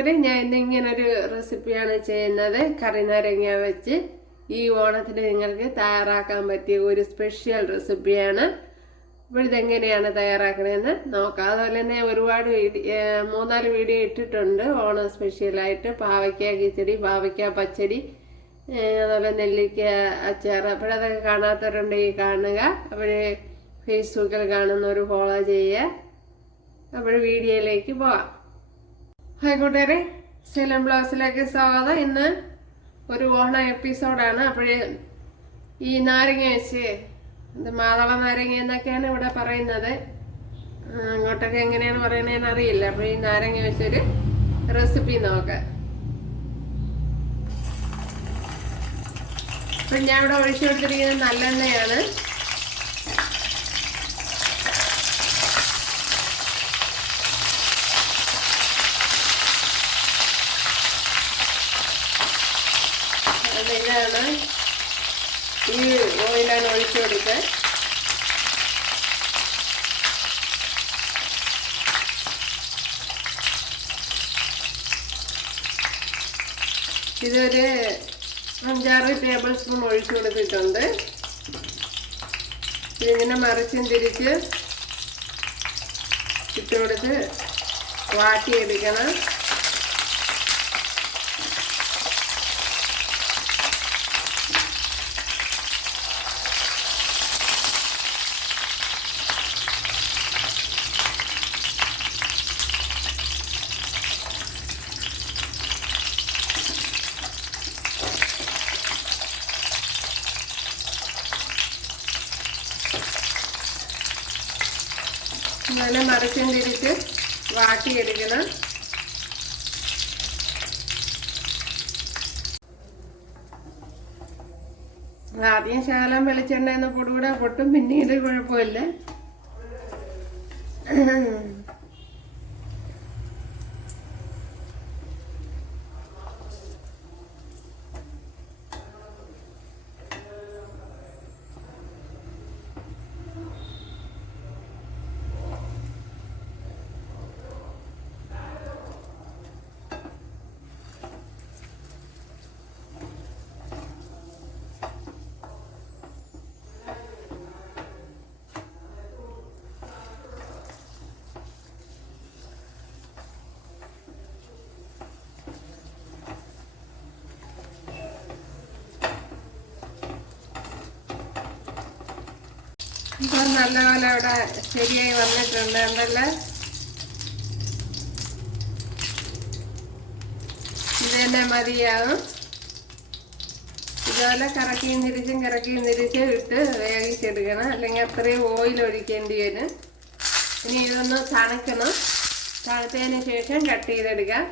കൂട്ടരെ ഞാൻ ഇന്നിങ്ങനൊരു റെസിപ്പിയാണ് ചെയ്യുന്നത്. കറി നാരങ്ങ വെച്ച് ഈ ഓണത്തിന് നിങ്ങൾക്ക് തയ്യാറാക്കാൻ പറ്റിയ ഒരു സ്പെഷ്യൽ റെസിപ്പിയാണ്. അപ്പോൾ ഇതെങ്ങനെയാണ് തയ്യാറാക്കണതെന്ന് നോക്കാം. അതുപോലെ തന്നെ ഒരുപാട് 3-4 വീഡിയോ ഇട്ടിട്ടുണ്ട് ഓണം സ്പെഷ്യലായിട്ട്. പാവയ്ക്ക കിച്ചടി, പാവയ്ക്ക പച്ചടി, അതുപോലെ നെല്ലിക്ക അച്ചാർ. അപ്പോഴതൊക്കെ കാണാത്തവരുണ്ടെങ്കിൽ കാണുക. അപ്പോൾ ഫേസ്ബുക്കിൽ കാണുന്നവർ ഫോളോ ചെയ്യുക. അപ്പോൾ വീഡിയോയിലേക്ക് പോവാം. ഹായ് കൂട്ടുകാരെ, സെലം ബ്ലോഗ്സിലേക്ക് സ്വാഗതം. ഇന്ന് ഒരു ഓണ എപ്പിസോഡാണ്. അപ്പോഴേ ഈ നാരങ്ങ വെച്ച് മാതള നാരങ്ങ എന്നൊക്കെയാണ് ഇവിടെ പറയുന്നത്. അങ്ങോട്ടൊക്കെ എങ്ങനെയാണ് പറയണതെന്ന് അറിയില്ല. അപ്പോൾ ഈ നാരങ്ങ വെച്ചൊരു റെസിപ്പി നോക്കാം. അപ്പം ഞാൻ ഇവിടെ ഒഴിച്ചു കൊടുത്തിരിക്കുന്നത് നല്ലെണ്ണയാണ്. ഇതാണ് ഈ ഓയിലാണ് ഒഴിച്ചു കൊടുക്കുക. ഇതൊരു 5-6 ടേബിൾ സ്പൂൺ ഒഴിച്ചു കൊടുത്തിട്ടുണ്ട്. ഇതിങ്ങനെ മറിച്ചും തിരിച്ച് ഇട്ട് കൊടുത്ത് വാട്ടിയെടുക്കണം. നല്ല മറിച്ചും തിരിച്ച് വാട്ടിയെടുക്കണം. ആദ്യം ശകലം വെളിച്ചെണ്ണ എന്ന പൊടികൂടെ പൊട്ടും, പിന്നീട് കുഴപ്പമില്ല. ഇപ്പം നല്ലപോലെ അവിടെ ശരിയായി വന്നിട്ടുണ്ട്. എന്തല്ലേ ഇത് തന്നെ മതിയാകും. ഇതുപോലെ കറക്കിയും തിരിച്ചും ഇട്ട് വേവിച്ചെടുക്കണം. അല്ലെങ്കിൽ അത്രയും ഓയിൽ ഒഴിക്കേണ്ടി വരും. ഇനി ഇതൊന്ന് തണുക്കണം. തണുത്തതിന് ശേഷം കട്ട് ചെയ്തെടുക്കാം.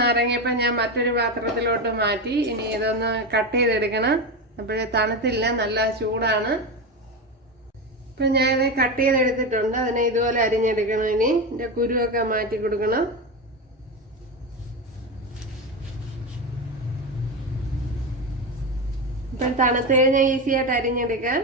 നാരങ്ങയപ്പം ഞാൻ മറ്റൊരു പാത്രത്തിലോട്ട് മാറ്റി. ഇനി ഇതൊന്ന് കട്ട് ചെയ്തെടുക്കണം. അപ്പോഴേ തണുത്തില്ല, നല്ല ചൂടാണ്. ഇപ്പം ഞാനിത് കട്ട് ചെയ്തെടുത്തിട്ടുണ്ട്. അതിനെ ഇതുപോലെ അരിഞ്ഞെടുക്കണം. ഇനി ഇതിൻ്റെ കുരുവൊക്കെ മാറ്റി കൊടുക്കണം. ഇപ്പം തണുത്ത് കഴിഞ്ഞാൽ ഈസിയായിട്ട് അരിഞ്ഞെടുക്കാം.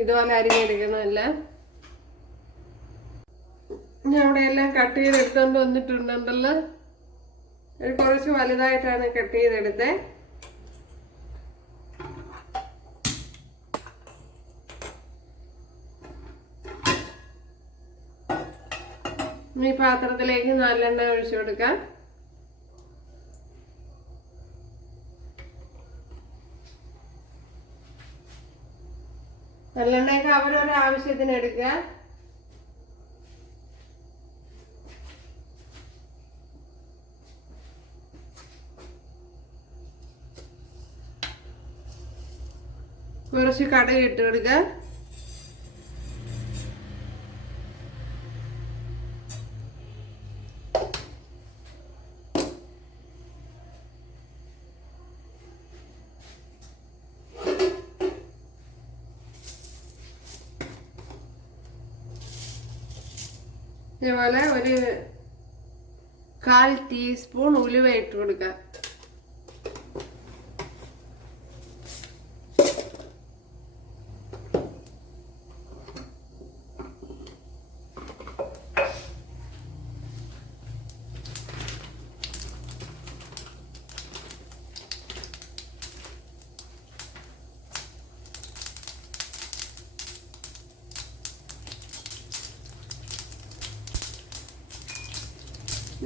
ഇതുപോലെ അരിഞ്ഞെടുക്കണമല്ല. ഞാൻ അവിടെ എല്ലാം കട്ട് ചെയ്തെടുത്തോണ്ട് വന്നിട്ടുണ്ടല്ലോ. കുറച്ച് വലുതായിട്ടാണ് കട്ട് ചെയ്തെടുത്തത്. ഈ പാത്രത്തിലേക്ക് നല്ലെണ്ണ ഒഴിച്ചു കൊടുക്കാം. നല്ലെണ്ണയൊക്കെ അവരവരുടെ ആവശ്യത്തിന് എടുക്കുക. കുറച്ച് കടുക് ഇട്ട് കൊടുക്കുക. ഇതേപോലെ ഒരു 1/4 ടീസ്പൂൺ ഉലുവ ഇട്ട് കൊടുക്കുക.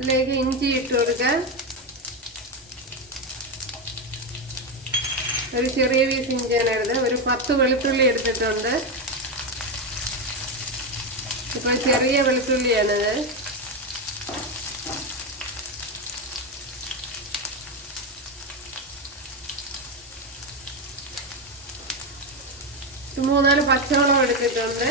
ഇതിലേക്ക് ഇഞ്ചി ഇട്ട് കൊടുക്കുക. ഒരു ചെറിയ പീസ് ഇഞ്ചിയാണ് എടുത്തത്. ഒരു 10 വെളുത്തുള്ളി എടുത്തിട്ടുണ്ട്. ഇപ്പോൾ ചെറിയ വെളുത്തുള്ളിയാണിത്. ഒരു 3-4 പച്ചമുളക് എടുത്തിട്ടുണ്ട്.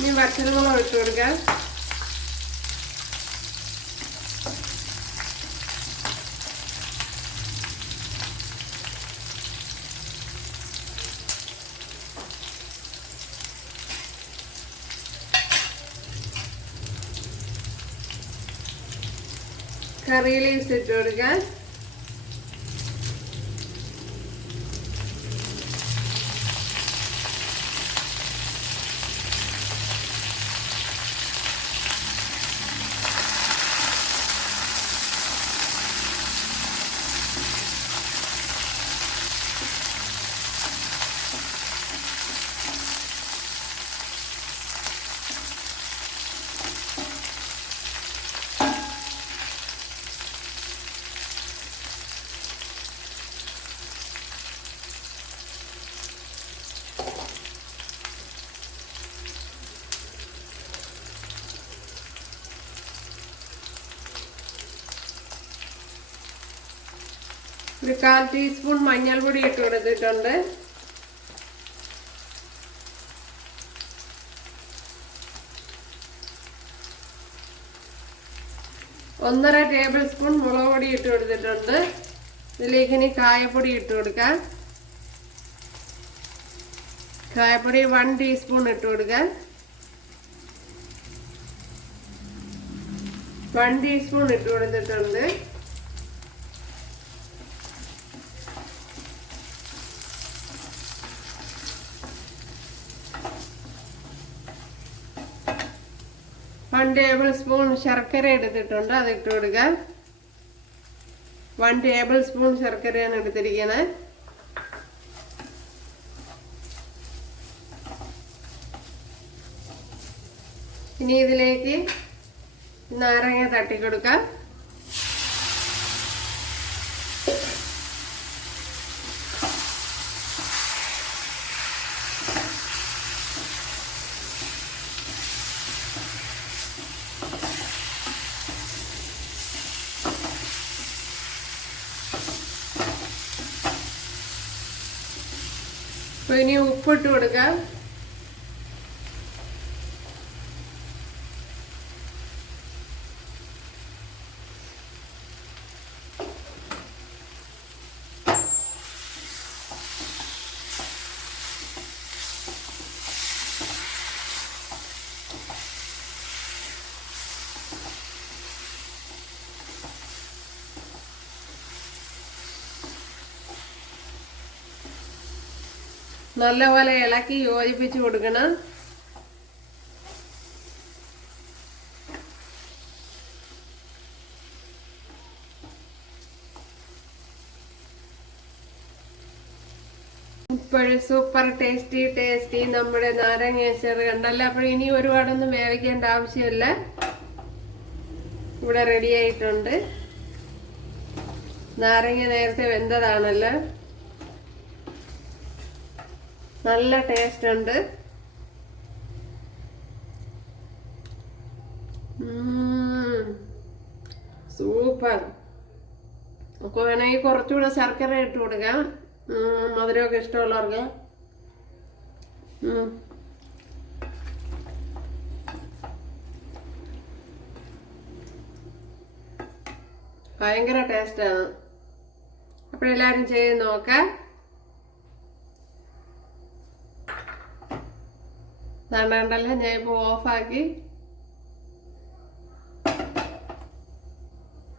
ഇനി പച്ചമുളക് ഇട്ട് കൊടുക്കാം. കറി ലീവ്സ് ഇട്ട് കൊടുക്കാം. ഒരു 1/4 ടീസ്പൂൺ മഞ്ഞൾപ്പൊടി ഇട്ട് കൊടുത്തിട്ടുണ്ട്. ഒന്നര ടേബിൾ സ്പൂൺ മുളക് പൊടി ഇട്ട് കൊടുത്തിട്ടുണ്ട്. ഇതിലേക്ക് ഇനി കായപ്പൊടി ഇട്ട് കൊടുക്കാം. കായപ്പൊടി 1 ടീസ്പൂൺ ഇട്ട് കൊടുക്കാം. 1 ടീസ്പൂൺ ഇട്ട് കൊടുത്തിട്ടുണ്ട്. വൺ ടേബിൾ സ്പൂൺ ശർക്കര എടുത്തിട്ടുണ്ട്, അത് ഇട്ട് കൊടുക്കാം. 1 ടേബിൾ സ്പൂൺ ശർക്കരയാണ് എടുത്തിരിക്കുന്നത്. ഇനി ഇതിലേക്ക് നാരങ്ങ തട്ടിക്കൊടുക്കാം. അപ്പോൾ ഇനി ഉപ്പിട്ട് കൊടുക്കാം. നല്ലപോലെ ഇളക്കി യോജിപ്പിച്ച് കൊടുക്കണം. ഇപ്പോഴും സൂപ്പർ ടേസ്റ്റി നമ്മുടെ നാരങ്ങ അച്ചാർ കണ്ടല്ലോ. അപ്പോൾ ഇനി ഒരുപാടൊന്നും വേവിക്കേണ്ട ആവശ്യമില്ല. ഇവിടെ റെഡി ആയിട്ടുണ്ട്. നാരങ്ങ നേരത്തെ വെന്തതാണല്ലോ, നല്ല ടേസ്റ്റ് ഉണ്ട്. സൂപ്പർ. അപ്പോൾ വേണമെങ്കിൽ കുറച്ചുകൂടെ ശർക്കര ഇട്ട് കൊടുക്കാം, മധുരമൊക്കെ ഇഷ്ടമുള്ളവർക്ക്. ഭയങ്കര ടേസ്റ്റാണ്. അപ്പോഴെല്ലാവരും ചെയ്ത് നോക്കാം. കണ്ടല്ലോ, ഞാൻ ഇപ്പോൾ ഓഫാക്കി.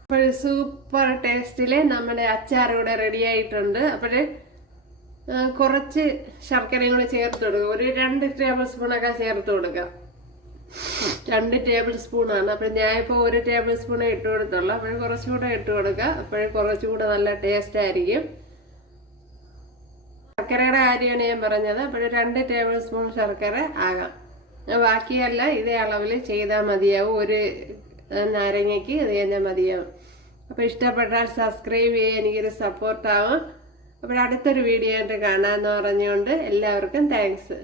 അപ്പോൾ സൂപ്പർ ടേസ്റ്റില് നമ്മുടെ അച്ചാർ ഇവിടെ റെഡി ആയിട്ടുണ്ട്. അപ്പോഴ് കുറച്ച് ശർക്കരയും കൂടെ ചേർത്ത് കൊടുക്കുക. ഒരു 2 ടേബിൾ സ്പൂണൊക്കെ ചേർത്ത് കൊടുക്കാം. 2 ടേബിൾ സ്പൂണാണ്. അപ്പോൾ ഞാനിപ്പോൾ 1 ടേബിൾ സ്പൂണേ ഇട്ട് കൊടുത്തുള്ളൂ. അപ്പോഴും കുറച്ചുകൂടെ ഇട്ട് കൊടുക്കുക. അപ്പോഴും കുറച്ചുകൂടെ നല്ല ടേസ്റ്റ് ആയിരിക്കും. ശർക്കരയുടെ കാര്യമാണ് ഞാൻ പറഞ്ഞത്. അപ്പോഴും 2 ടേബിൾ സ്പൂൺ ശർക്കര ആകാം. ബാക്കിയെല്ലാം ഇതേ അളവിൽ ചെയ്താൽ മതിയാവും. ഒരു നാരങ്ങയ്ക്ക് ഇത് കഴിഞ്ഞാൽ മതിയാവും. അപ്പോൾ ഇഷ്ടപ്പെട്ടാൽ സബ്സ്ക്രൈബ് ചെയ്യുക, എനിക്കൊരു സപ്പോർട്ടാവും. അപ്പോൾ അടുത്തൊരു വീഡിയോ ആയിട്ട് കാണാമെന്ന് പറഞ്ഞുകൊണ്ട് എല്ലാവർക്കും താങ്ക്സ്.